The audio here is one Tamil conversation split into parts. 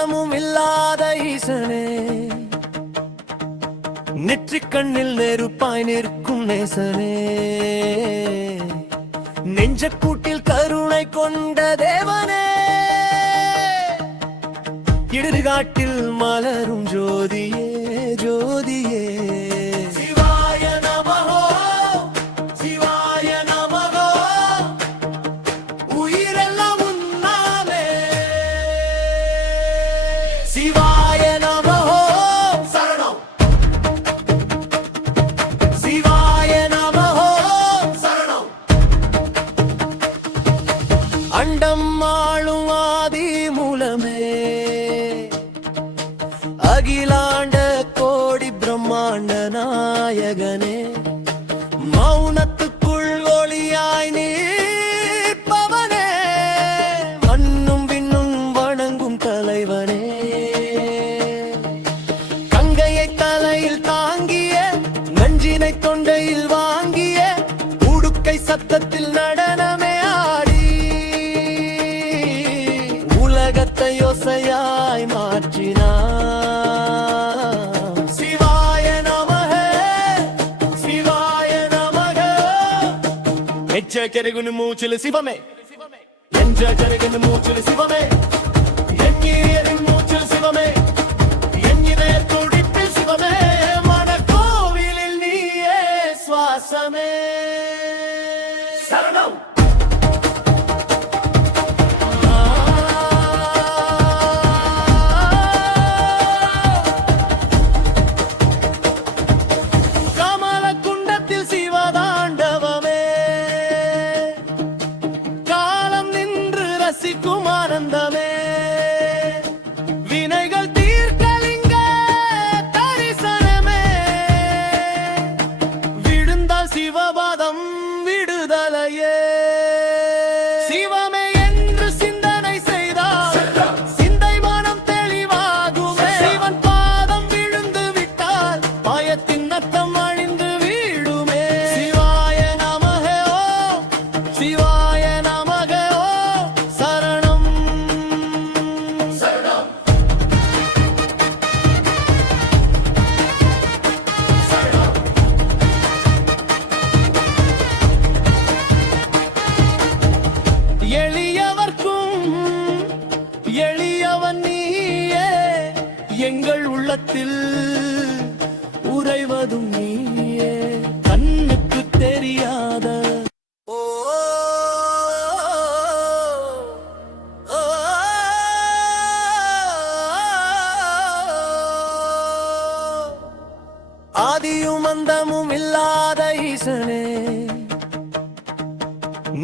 அந்தமும் இல்லாத ஈசனே, நெற்றிக் கண்ணில் நெருப்பாய் நிற்கும் நேசனே, நெஞ்சக்கூட்டில் கருணை கொண்ட தேவனே, இடுகாட்டில் மலரும் ஜோதியே ஜோதியே. சிவாய நமஹோ சிவாய நமஹோ, உயிரெல்லாம் உன்னாலே. சிவாய நமஹோ சரணம், சிவாய நமஹோ சரணம். அண்டம் ஆளும் ஆதி மூலமே, அகிலாண்ட கோடி பிரம்மாண்ட நாயகனே, மௌனத்துக்குள் ஒளியாய் நீப்பவனே, மண்ணும் விண்ணும் வணங்கும் தலைவனே, கங்கையை தலையில் தாங்கிய நஞ்சினை தொண்டையில் வாங்கிய உடுக்கை சத்தத்தில் நடனமே ஆடி உலகத்தை யோசையாய் மாற்றினார். கருகுன்னு மூச்சில் சிவமே, என்ற கருகுன்னு மூச்சில் சிவமே, என் மூச்சில் சிவமே, என் இதய துடிப்பில் சிவமே, மனக்கோவிலில் நீயே சுவாசமே. சரணம். ரசிக்கும் ஆனந்தமே, வினைகள் தீர்க்கலிங்க தரிசனமே, விழுந்தால் சிவபாதம் விடுதலையே. சிவமே என்று சிந்தனை செய்தால் சிந்தை மனம் தெளிவாகுமே, சிவன் பாதம் விழுந்து விட்டால் பயத்தின் நத்தம் அழிந்து வீடுமே. சிவாய நமஹே ஓம், சிவாய நமஹே ஓம் சரணம் சரணம் சரணம். எளியவர்க்கும் எளியவன் நீயே, எங்கள் உள்ளத்தில் உறைவதும் நீயே, கண்ணுக்கு தெரியாத ஆதியும் அந்தமும் இல்லாத ஈசனே,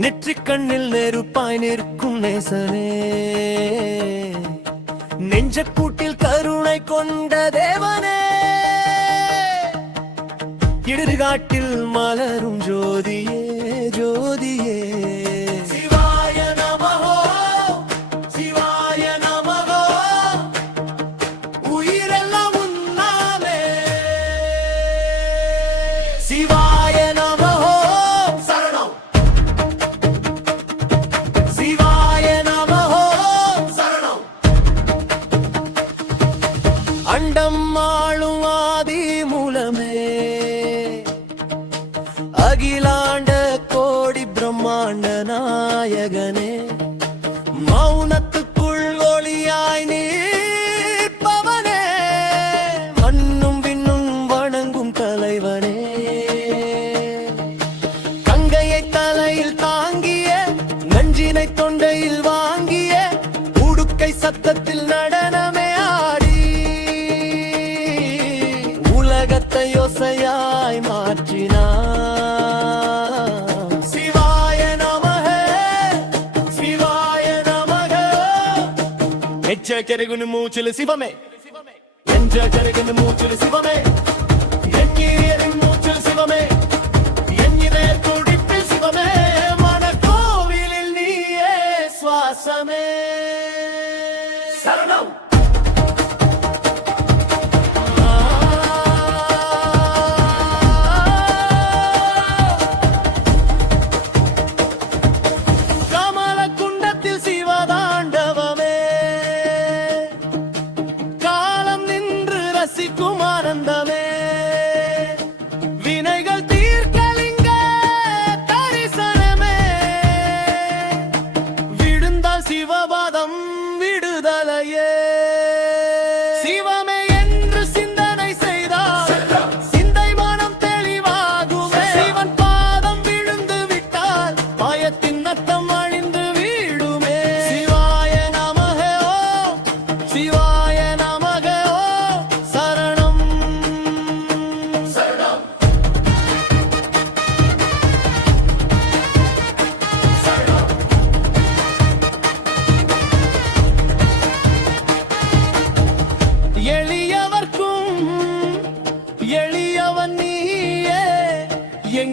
நெற்றிக் கண்ணில் நெருப்பாய் நிற்கும் நேசனே, நெஞ்சக்கூட்டில் கருணை கொண்ட தேவனே, இடுகாட்டில் மலரும் ஜோதியே ஜோதியே. சிவாய நமஹோ சிவாய நமஹோ, உயிரெல்லாம் உன்னாலே. சிவாய நமஹோ சரணம், சிவாய நமஹோ சரணம். அண்டம் ஆளும் ஆதி மூலமே, அகிலாண்ட கோடி பிரம்மாண்ட நாயகனே, மௌனத்துக்குள் ஒளியாய் நீப்பவனே, மண்ணும் விண்ணும் வணங்கும் தலைவனே, கங்கையை தலையில் தாங்கிய நஞ்சினை தொண்டையில் வாங்கிய உடுக்கை சத்தத்தில் நடனமே ஆடி உலகத்தை யோசையாய் மாற்றினார். சிவாய நமஹே சிவாய நமஹே, எச்ச கருகுன்னு மூச்சில் சிவமே, என்ற கருகுன்னு மூச்சில் சிவமே, என் மூச்சில் சிவமே, என் இதய துடிப்பில் சிவமே, மனக்கோவிலில் நீயே சுவாசமே. சரணம்.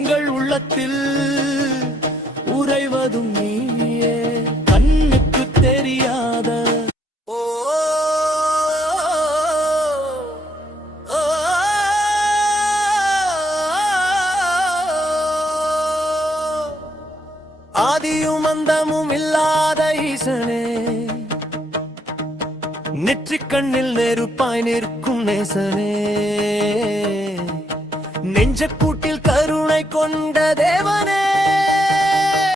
எங்கள் உள்ளத்தில் உறைவதும் நீயே கண்ணுக்கு தெரியாத ஓ ஓ, ஆதியும் அந்தமும் இல்லாத ஈசனே நெற்றிக் கண்ணில் நெருப்பாய் நிற்கும் நேசனே நெஞ்சக்கூட்டில் கருணை கொண்ட தேவனே